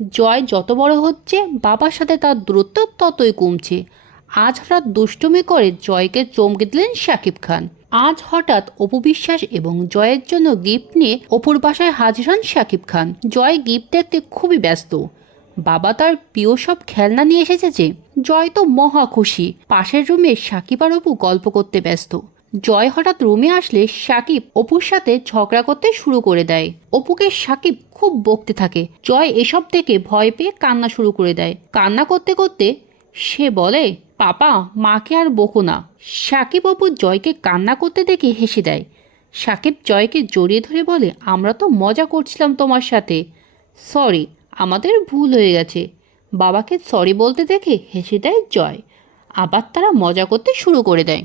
জয় যত বড় হচ্ছে, বাবার সাথে তার দূরত্ব ততই কমছে। আজ হঠাৎ দুষ্টুমি করে জয়কে চমকে দিলেন শাকিব খান। আজ হঠাৎ অপু বিশ্বাস এবং জয়ের জন্য গিফট নিয়ে অপুর বাসায় হাজির হন শাকিব খান। জয় গিফট দেখতে খুবই ব্যস্ত। বাবা তার প্রিয় সব খেলনা নিয়ে এসেছে যে, জয় তো মহা খুশি। পাশের রুমে সাকিব আর অপু গল্প করতে ব্যস্ত। জয় হঠাৎ রুমে আসলে সাকিব অপুর সাথে ঝগড়া করতে শুরু করে দেয়। অপুকে সাকিব খুব বকতে থাকে। জয় এসব থেকে ভয় পেয়ে কান্না শুরু করে দেয়। কান্না করতে করতে সে বলে, পাপা, মাকে আর বকো না। সাকিব অপু জয়কে কান্না করতে দেখে হেসে দেয়। সাকিব জয়কে জড়িয়ে ধরে বলে, আমরা তো মজা করছিলাম তোমার সাথে। সরি, আমাদের ভুল হয়ে গেছে। বাবাকে সরি বলতে দেখে হেসে দেয় জয়। আবার তারা মজা করতে শুরু করে দেয়।